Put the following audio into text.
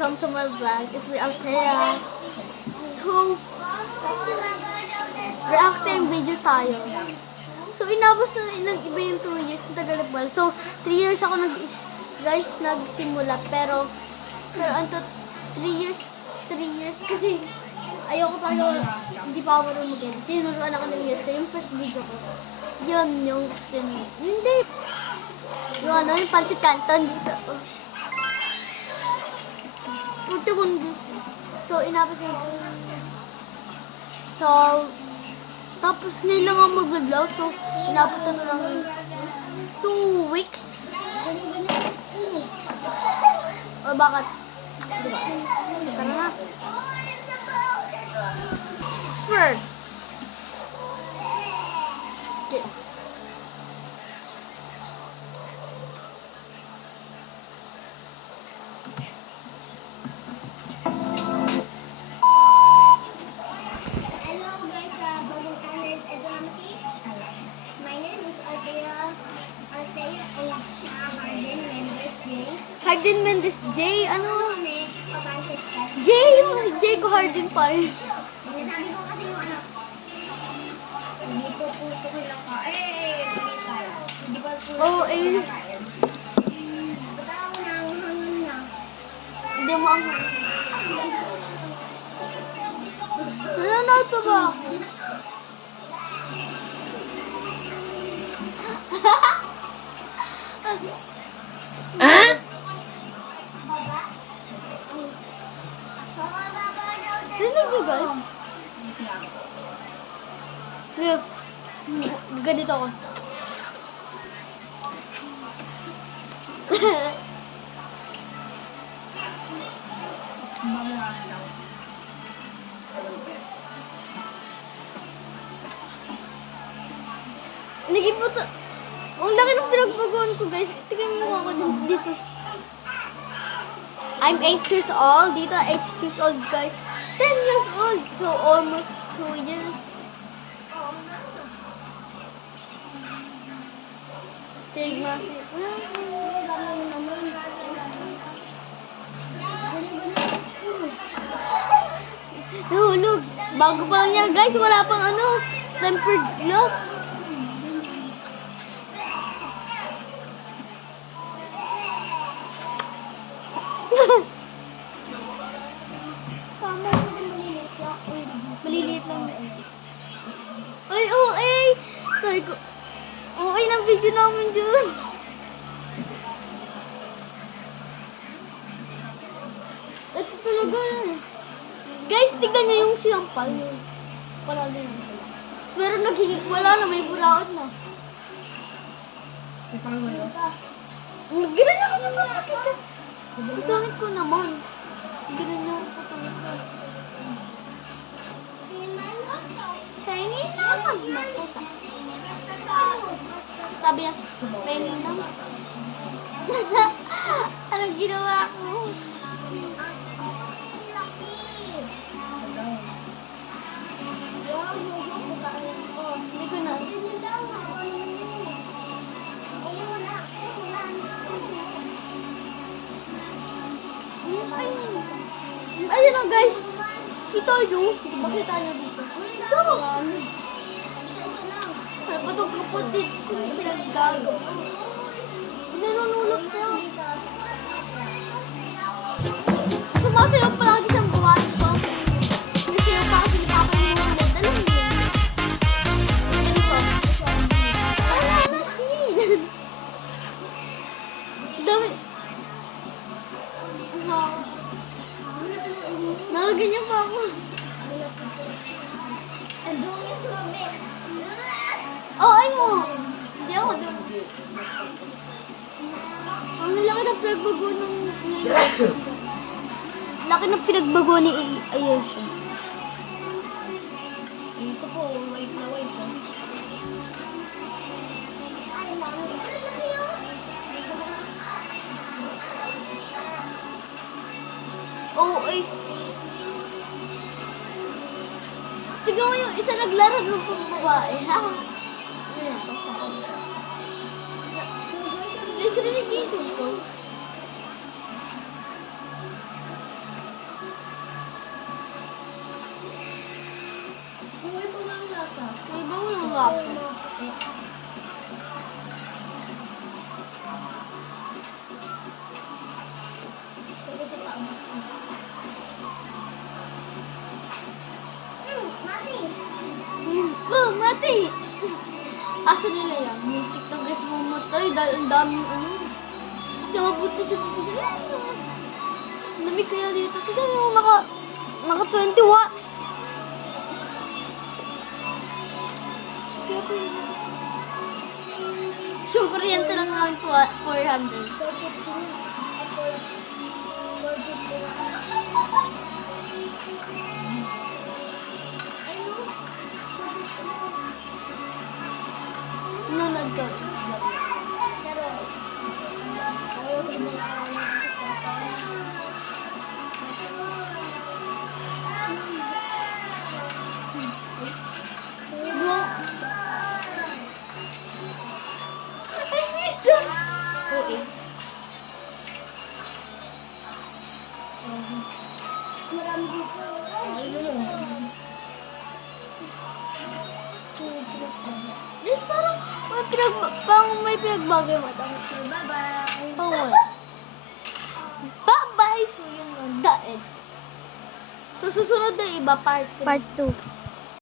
welcome to my vlog. It's me, Althea. So, reacting video tayo. So, inabos na ng iba yung 2 years. Ang tagal na. So, 3 years ako nagsimula. Pero anto 3 years kasi ayoko talaga, hindi pa ako marunong mag-edit. Sinuruan ako ng years. So, yung first video ko, yun, yung date. Yung pancit canton dito. 41 views. So, inabot yung So, tapos ngayon lang ako mag-vlog. So, inabot na ito ng 2 weeks. O, bakit? Diba? Tara na. First. Okay. Harden Mendez, J, ano? J, yung J ko Harden pa rin. Sabi ko kasi yung anak. Hindi po lang ka. Hindi tayo. Hindi pa po Oo, eh. Ba't ako hangin na? Hindi mo ang... Nanonood pa ba ako? Ah? Rinig niyo guys? Rip. Ganito ako. Nag-ipot. Ang laki ng pinagbaguan ko guys. Tingnan mo ako dito. I'm 8 years old. Dito 8 years old guys. 10 years old. So almost 2 years. Sigma. Nahulog. Bago pa lang yan guys. Wala pang tempered glass. Tama ko din maliliit lang. Maliliit lang na edit. Ay, OA! Sabi ko, OA ng video namin dyan. Ito talaga eh. Guys, tignan nyo yung sinampal. Wala din. Pero wala na, may buraot na. Ganun ako matangit. Ang sangit ko naman. Ganun yung patangit ko. Pahingin naman. Sabi niya, pahingin naman. Anong ginawa ko? Hindi ko na. Ayun na guys. Kita nyo. Makita nyo dito. Ito. Patong kapatid ko pinaggago. Nanunulog siya. Sumasayaw palagi siyang buwan ko. Sumasayaw pa kasi nakapanimulit. Alam mo yun? Ganito. Machine. Dami. Nakaganyan pa ako. Oh, ay mo. Hindi ako doon. Ang laki ng pinagbago ng laki ng pinagbago ni Ayesha. Ito po, white na white. Oh, ay. Tignan mo yung isa naglaro ng babae, ha? Guys, rinig dito. kaso nila yan, muntik na guys mamatay dahil ang daming ano. Hindi mabuti sa dito. Ang dami kaya dito. Tignan yung naka 21. So, kuryente lang namin 400. Nunod ko. Pero, ayaw ko mga Wow. I missed that. Oo eh. Marami dito. This parang may pinagbago yung mata. Bye-bye. Oh, what? Bye-bye! So, yun lang. The end. So, susunod na iba, part 2. Part 2.